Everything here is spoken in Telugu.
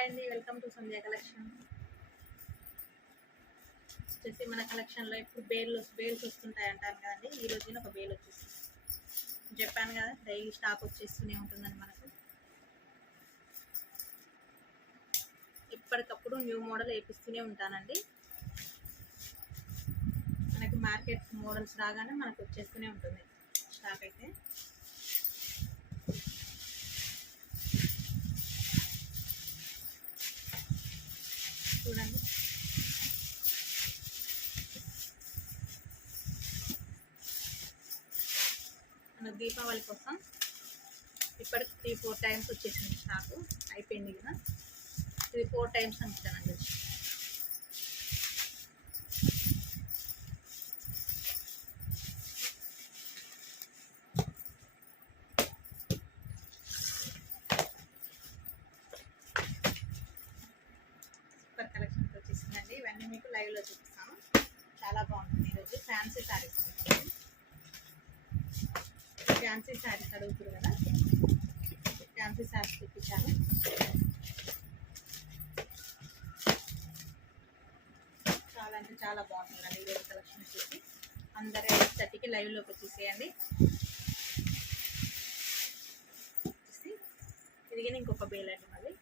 హాయ్ అండి, వెల్కమ్ టు సంధ్య కలెక్షన్. వచ్చేసి మన కలెక్షన్లో ఇప్పుడు బేల్స్ వస్తుంటాయి అంటాను కదండి. ఈ రోజున ఒక బేల్ వచ్చేసి చెప్పాను కదా, డైలీ స్టాక్ వచ్చేస్తూనే ఉంటుందని మనకు. ఎప్పటికప్పుడు న్యూ మోడల్ వేపిస్తూనే ఉంటానండి. మనకి మార్కెట్ మోడల్స్ రాగానే మనకు వచ్చేస్తూనే ఉంటుంది స్టాక్ అయితే. చూడండి, మన దీపావళి కోసం ఇప్పటికి 3-4 టైమ్స్ వచ్చేసింది స్టాకు. అయిపోయింది కదా, 3-4 టైమ్స్ అనుకుంటానండి. సూపర్ కలెక్షన్స్ వచ్చేసిందండి. ఇవన్నీ మీకు లైవ్లో చూపిస్తాను. చాలా బాగుంటుంది. ఈరోజు ఫ్యాన్సీ శారీస్, ఫ్యాన్సీ శారీస్ అడుగుతారు కదా, ఫ్యాన్సీ శారీస్ తెప్పించాను. చాలా అంటే చాలా బాగుంటుందండి ఈరోజు కలెక్షన్ వచ్చేసి. అందరూ 8:30కి లైవ్లోకి వచ్చేసేయండి. ఇది ఇంకొక బేల్ అండి మళ్ళీ.